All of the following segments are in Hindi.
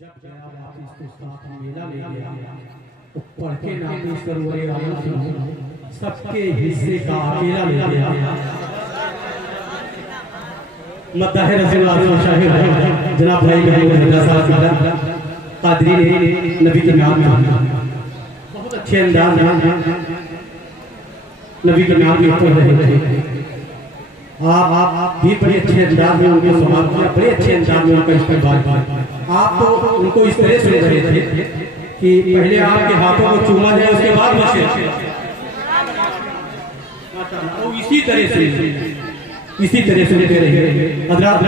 जब गया वापिस तो साथ मेला ले गया तो पढ़ के नागेश्वर बोले सबके हिस्से का अकेला ले गया। मद्दाह रसूलुल्लाह शाहिद जनाब भाई कादरी नबी के नाम में बहुत अच्छे अंदाज नबी के नाम के ऊपर रहे। आप भी बड़े अच्छे अंदाज में उनको समाप्त किया, बड़े अच्छे अंदाज में उनका इस्तेमाल किया। आप तो उनको इस तरह सुन रहे थे कि पहले आपके हाथों को चूमा जाए उसके बाद नशे, इसी तरह सुनते रहे हज़रात।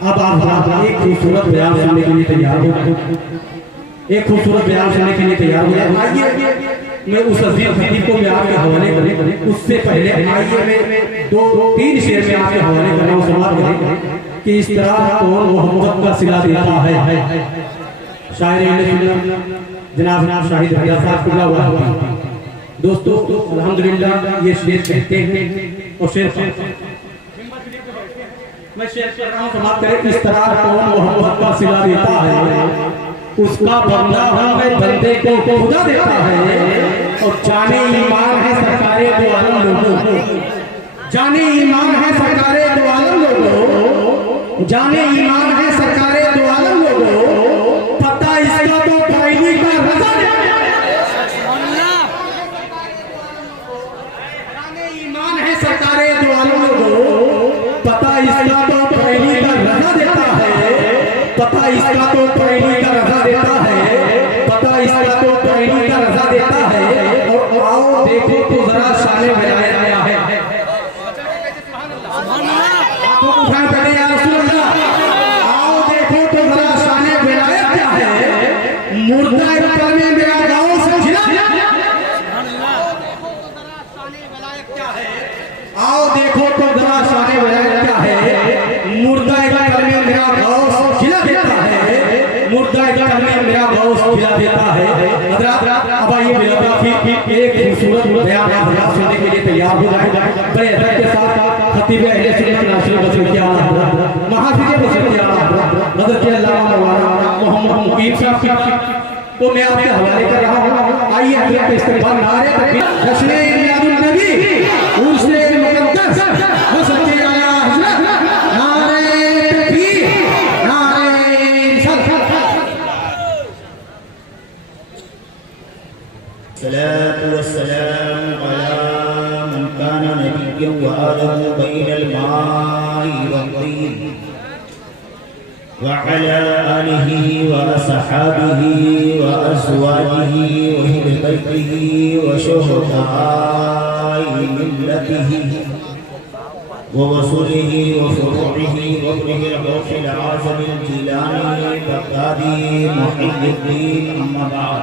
अब आप एक खूबसूरत बयान सुनने के लिए तैयार हो, एक खूबसूरत बयान सुनने के लिए तैयार हो। आइए मैं उस अजीज हदीस को मैं आपके हवाले करूं, उससे पहले आइए मैं दो तीन शेर में आपके हवाले कर रहा हूं। समाप्त करें कि इस तरह कौन मोहब्बत का सिला देता है। शायर जनाब शाहिद भैया साहब खुला हुआ दोस्तों अल्हम्दुलिल्लाह ये शेर कहते हैं और शेर मैं शेर कर रहा हूं। समाप्त करें। इस तरह कौन मोहब्बत का सिला देता है, उसका बंदा हूं मैं बंदे को खुदा देता है। और जाने ईमान है सरकारे दो आलम लोगों, जाने ईमान है सरकारे दो आलम लोगों, जाने ईमान है सरकारे दो आलम लोगों, पता इसका तो पहली का रजा देता है। जाने ईमान है सरकारे दो आलम लोगों, पता इसका तो पहली का रजा देता है। पता इसका तो पहली का रजा देता है, पता इसका तो पहली का रजा देता है। और आओ देखो तो जरा शाने विलायत आया है। आओ देखो तो जरा शाने विलायत क्या है। मुर्दा इब्तर में मेरा गाँव से खिला, आओ देखो तो जरा शाने विलायत क्या है। मुर्दा इब्तर में मेरा गाँव खिला देता है, मुर्दा इब्तर में मेरा गाँव खिला देता है। अब आइए एक खूबसूरत बयान आप सुनने के लिए तैयार हो जाए। बड़े अदब के साथ खतीब अहले सुन्नत नासिर बसर के आला महाफिज बसर के आला हज़रत अल्लामा मौलाना मोहम्मद मुकीम साहब को मैं आपके हवाले कर रहा हूं। आइए हज़रत इस्तेमाल नारे तकबीर जश्न मिलादुन नबी उर्से मुक़द्दस हज़रत आला हज़रत नारे तकबीर नारे सलातु वस्सलाम अला मन काना नबिय्यन व आदम बैनल माई वत्तीन व अला आलिहि व असहाबिहि व अज़वाजिहि व अहले बैतिहि व शुहदाई मिल्लतिहि व वसूलिहि व फुरूइहि व इब्निल गौसिल आज़म जिलानी बगदादी मुहिद्दीन अम्मा बाद।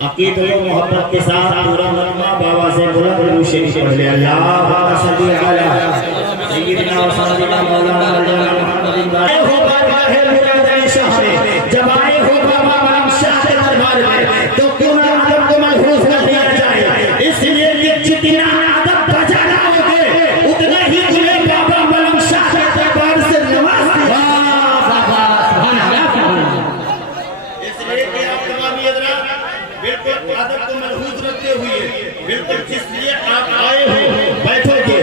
अकीदत व मोहब्बत के साथ पूरा मजमा बाबा से बुलंद शेर पढ़ ले। अल्लाहुम्मा सल्ली अला सय्यिदिना व सय्यिदिना मौलाना मुहम्मदिन हो बाबा है मुराद शहर जब आए हो बाबा बलम शाह के दरबार में तो क्यों ना अदब को महफूज कर दिया जाए। इसलिए कि जितना अदब बजा लाओगे उतना ही तुम्हें बाबा बलम शाह के दरबार से नवाज दिया। बाबा सुभान अल्लाह। इसलिए कि आप तमाम हजरात बिल्कुल अदब को महफूज रखते हुए बिल्कुल जिसलिए आप आए हो बैठोगे,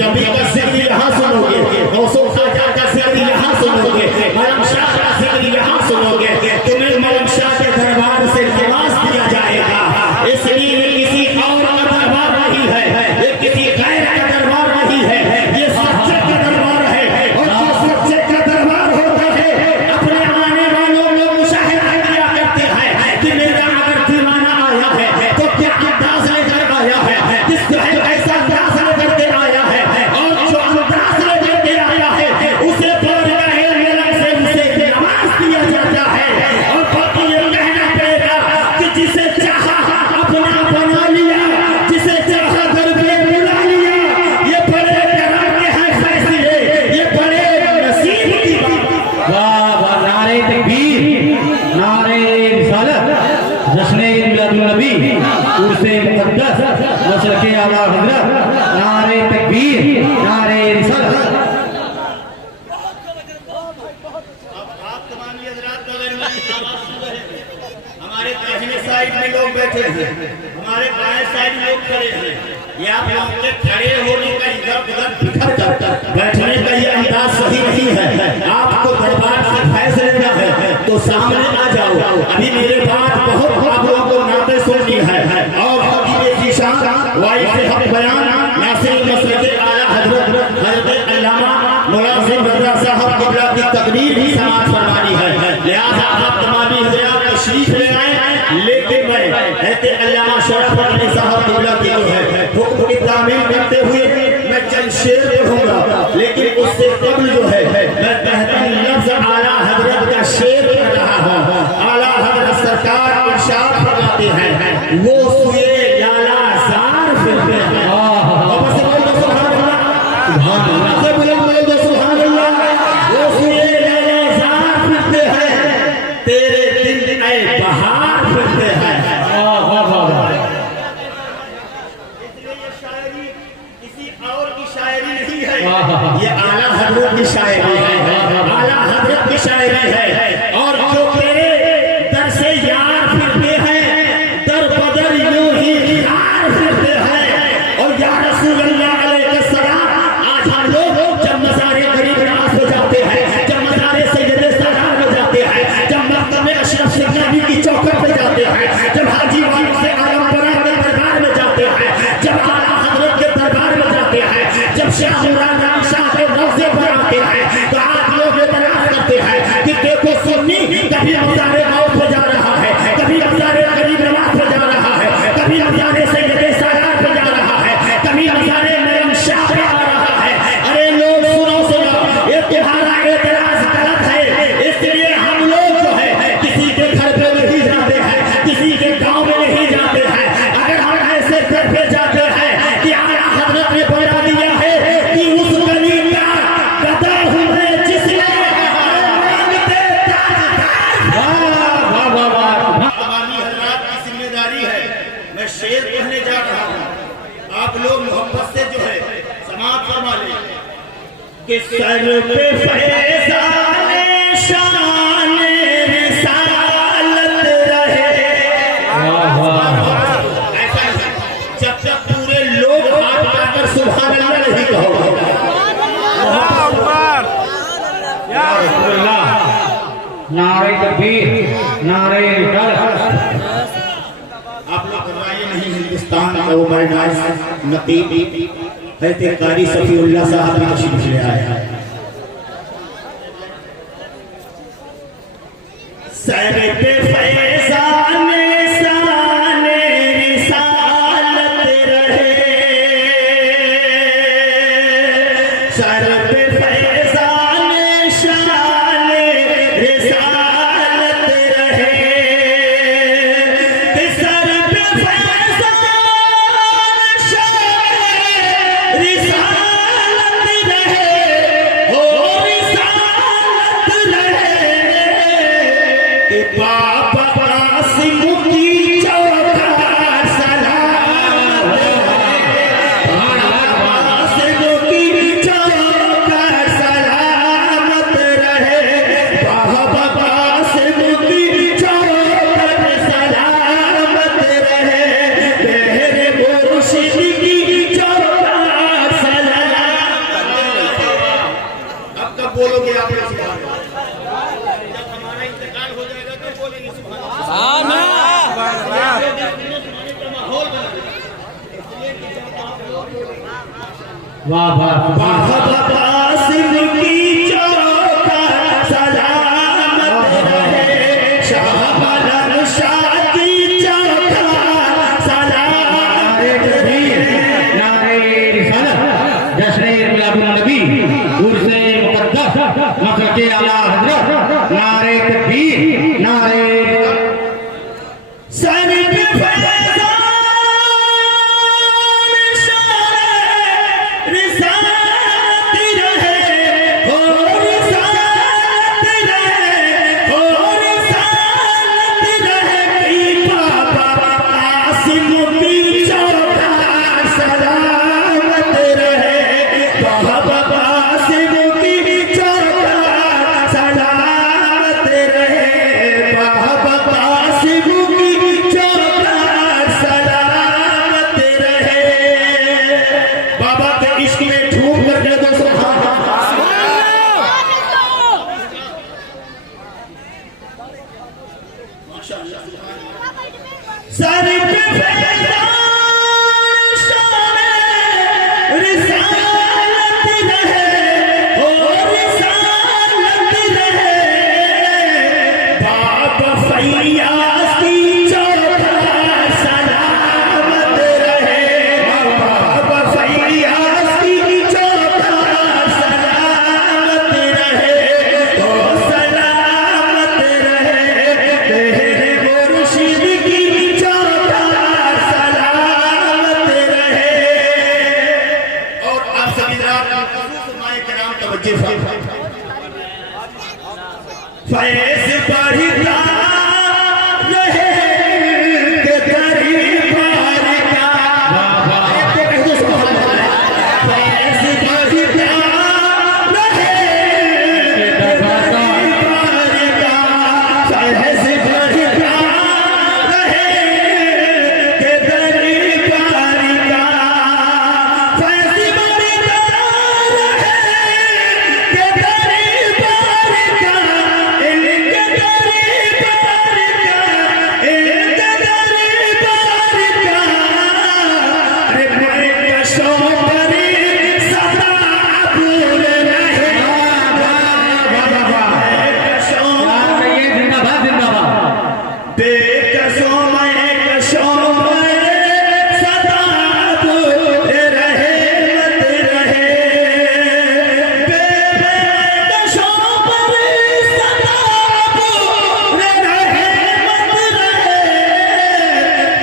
नबी का जिक्र यहाँ सुनोगे, गौसो खाजा का जिक्र यहाँ सुनोगे, मलम शाह का जिक्र यहाँ सुनोगे, तुम्हें मलम शाह के दरबार से लिबास दिया जाएगा। इसलिए किसी और का दरबार नहीं है, ये किसी गैर का दरबार नहीं है, ये सच्चे का दरबार है। और जो सच्चे का दरबार होता है अपने आने वालों में मुशाहिदा किया करते हैं कि मेरा अगर दीवाना आया है तो क्या अंदाज लेकर आया है। तकबीर, नारे रिसालत, जश्न मिलादुन नबी, उर्से मुक़द्दस, नस्ल के आला हज़रत, नारे तकबीर, नारे रिसालत। हमारे दाहिने साइड में लोग बैठे हैं, हमारे बाएं साइड में लोग खड़े हैं। ये आप लोगों के खड़े होने का इधर उधर बिखर कर बैठने का ये अंदाज सही नहीं है। आपको दरबार से फैसले लेना है तो सामने आ जाओ। अभी मेरे बात बहुत आप लोगों को नाते सुननी है और हकीम ज़ीशान वाइस हक बयान नासिर मसलक आला हजरत हजरत अल्लामा मुलाज़िम रज़ा साहब क़िबला की तकरीर ही समाप्त फरमानी है। लिहाजा आप तमामी हज़रात तशरीफ ले आए, लेकिन मैं कहते अल्लामा शरफ अली साहब क़िबला की जो है हुक्म की तामील करते हुए मैं चंद शेर पढ़ूंगा, लेकिन उससे कबल जो है मैं बेहतरीन लफ्ज़ आला हज़रत का शेर पढ़ रहा हूं। आला हज़रत सरकार इरशाद फरमाते हैं, वो सुए लाला ज़ार फिरते हैं। और बस बोल दो सुभान अल्लाह, से बोल दो सुभान अल्लाह। वो सुए लाला ज़ार फिरते हैं, तेरे दिन ऐ बहार फिरते हैं। ये आला हजरत की शायरी है, आला हजरत की शायरी है। और जो तेरे दर से यार फिरते हैं, दर बदर यूं ही यार फिरते हैं। और या रसूल अल्लाह अलैहि सलाम, आज हम लोग जब मज़ारे गरीब नवाज हो जाते हैं, जब मज़ारे सैयदे सरदार हो जाते हैं, जब मकतब अशरफ सिद्दीकी की चौखट पे जाते हैं, जब हाजी वाली से आलमपरा के दरबार में जाते हैं, जब आला हजरत के दरबार में जाते हैं, जब शाह मुराद शाह के रोज़े पर आते हैं, तो आप लोग ये तलाश करते हैं कि देखो सुन्नी कभी मज़ारे गौस पे जा रहा है, कभी मज़ारे गरीब नवाज पे जा रहा है, कभी मज़ारे सैयदे सादात पे जा रहा है, कभी मज़ारे मरियम शाह पे आ रहा है। अरे लोग सुनो, ये तुम्हारा एतराज़ गलत है। इसलिए हम लोग जो है किसी के घर पे नहीं जाते हैं, किसी के गाँव में नहीं जाते हैं। अगर हम ऐसे घर पे जाते हैं कि आला हज़रत ने बता दिया है कि उस गली का गदा हूँ मैं जिसने मांगते तमामी हज़रात की जिम्मेदारी है। मैं शेर कहने जा रहा हूँ, आप लोग मोहब्बत से जो है समाप्त फरमा लें कि सर पे फैज़ाने शान रिसालत रहे। ऐसा है, जब तक पूरे लोग हाथ उठाकर सुभान अल्लाह नहीं कहोगे। नारे तकबीर, नारे रिसालत। आप लोग घबराइए नहीं, हिंदुस्तान का वो मरनाज नकीब है कारी सफीउल्लाह साहब भी तशरीफ ले आए हैं। सर पे फैज़ाने शान रिसालत रहे, सर पे फैज़ाने शान रिसालत रहे, सर पे फैज़ाने शान रिसालत रहे, हो रिसालत रहे। कि बाबा कासिम की चौकार सलाम, बाबा कासिम की चौकार सलामत रहे, बाबा कासिम की चौकार सलामत रहे, मेरे मुर्शिद की चौकार सलामत रहे। अब तक बोलोगे आप लोग सुभान अल्लाह। जब हमारा इंतकाल हो जाएगा तो बोलेंगे सुभान अल्लाह। माहौल बना इसलिए कि जब आप लोग वाह वाह बाबा कासिम की चौकार सलामत रहे, शाह मदन शाह की चौकार सलामत रहे। नारे रिसालत, जश्न मिलादुन नबी, उर्से मुक़द्दस, नस्ल के आला हज़रत, नारे तकबीर, नारे सर पे फैज़ाने शान रिसालत रहे, हो रिसालत रहे, हो सर पे फैजान शान रिसालत रहे, ओ रिसालत रहे, बाबा फैयाज की चौखट सलामत रहे, बाबा फैयाज की चौखट सलामत रहे, ओ सलामत रहे, तेरे मुर्शिद की चौखट सलामत रहे। और आप सभी फरमाए कराम तवज्जो फैज़ बढ़ता रहे के दरबार का, फैज़ बढ़ता रहे के दरबार का, फैज़ बढ़ता रहे के दरबार का, फैज़ बढ़ता रहे के दरबार का, इनके दरबार का, इनके दरबार का। अरे मेरे कशों पर सदा भूल रहे, कशों जिंदाबाद जिंदाबाद। बेकसों में कशों पर सदा भूल रहे, मत रहे, बेकसों पर सदा भूल रहे, मत रहे,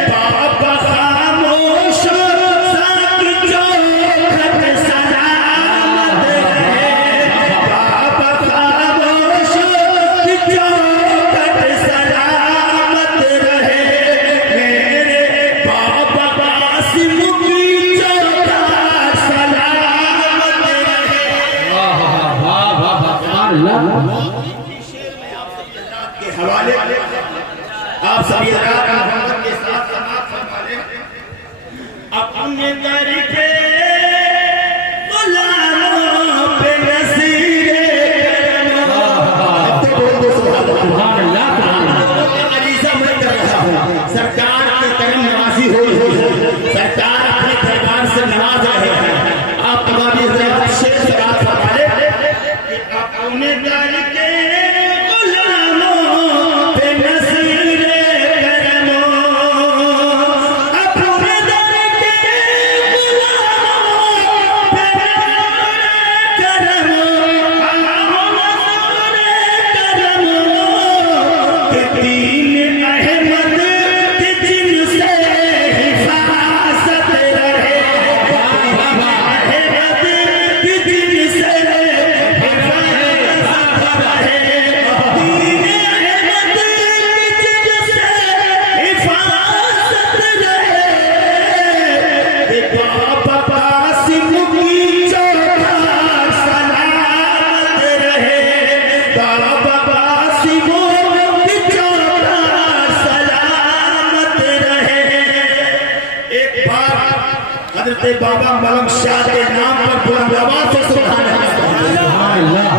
बाबा खामोश साकी चौखट सलामत रहे, बाबा खामोश की चौखट सलामत रहे, मेरे बाबा कासिम की चौखट सलामत रहे। के हवाले आप सभी मोहम्मद के साथ समाप्त फरमा लें। अपने दर के गुलामों पे नसीरे अरीसा मैं कर रहा हूँ, सरकार के करम नवाजी हो, सरकार अपने दरबार से नवाज रहे हैं। आप तमाम शेर से बात फरमा लें कि अपने दर के गुलामों पे नसीरे करमो, अपने दर के गुलामों पे करमो, करमो कि दीन अहमद की जिनसे हिफाजत रहे, अहमद की जिनसे हिफाजत रहे, दीन अहमद की जिनसे हिफाजत रहे, कि बाबा कासिम की चौखट सलामत रहे, बाबा कासिम की चौखट सलामत रहे। एक बार हजरत बाबा मलंग शाह के नाम पर बुलंद आवाज से सुभान अल्लाह।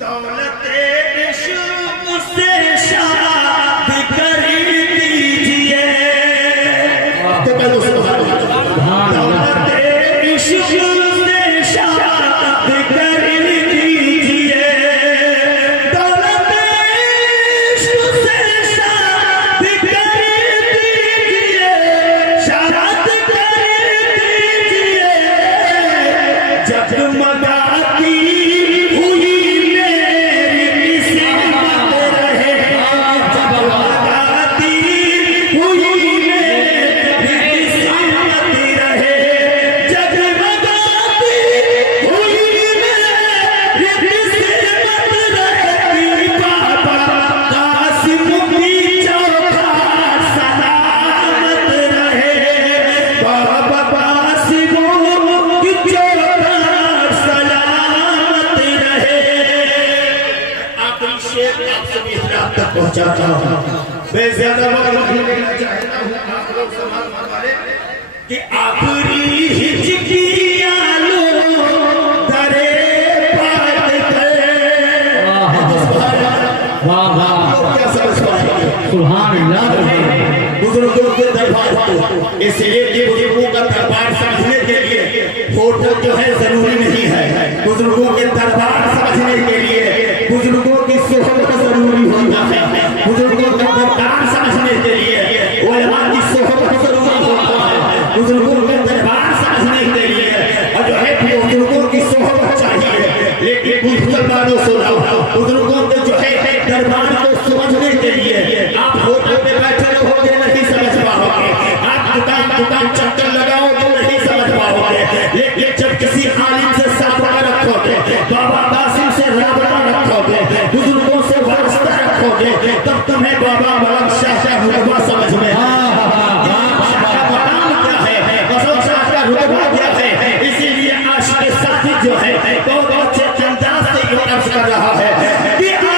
दौलत इश्क से शादी कर दीजिए, तो मैं दोस्तों दौलत इश्क से शादी कर दीजिए, दौलत इश्क से शादी कर दीजिए, शादी कर दीजिए, जगमगाती हुई मेरी किस्मत रहे, जगमगाती हुई मेरी किस्मत रहे, जगमगाती हुई मेरी किस्मत रहे, बाबा कासिम की चौखट सलामत रहे, बाबा कासिम की चौखट सलामत रहे। आखिरी शेर आप सभी हजरात तक पहुंचाता हूं, मैं ज्यादा वक्त नहीं लेना चाहता हूं। आप लोग समाज वाले कि आखिरी हिचकियां लो दरे पाद कर, वाह वाह लोग क्या समझ पाएंगे? सुभान अल्लाह बुजुर्गों के दरबार को, इसलिए कि बुजुर्गों का दरबार समझने के लिए फोटो जो है जरूरी नहीं है। बुजुर्गों के दरबार समझने के लिए बुजुर्गों की सोहबत जरूरी होता है। बुजुर्गों का दरबार समझने के लिए उलमा की सोहबत जरूरी होता है। बुजुर्गों के दरबार समझने के लिए और जो है बुजुर्गों की सोहबत चाहिए। लेकिन मुसलमानों सुनो, बुजुर्गों के जो है दरबार को समझने के लिए आप होटल पे बैठे रहोगे नहीं समझ पाओगे, आप दुकान चक्कर लगाओगे नहीं समझ पाओगे। लेकिन जब किसी आलिम से साबता रखोगे, बाबा कासिम से राबता रखोगे, बुजुर्गों से वास्ता रखोगे, तब तुम्हें बाबा मलक शाह रुतबा समझ में रुतबा क्या है। इसीलिए आशिक साथी जो है बहुत अच्छे अंदाज से ये अर्ज कर रहा है कि मैं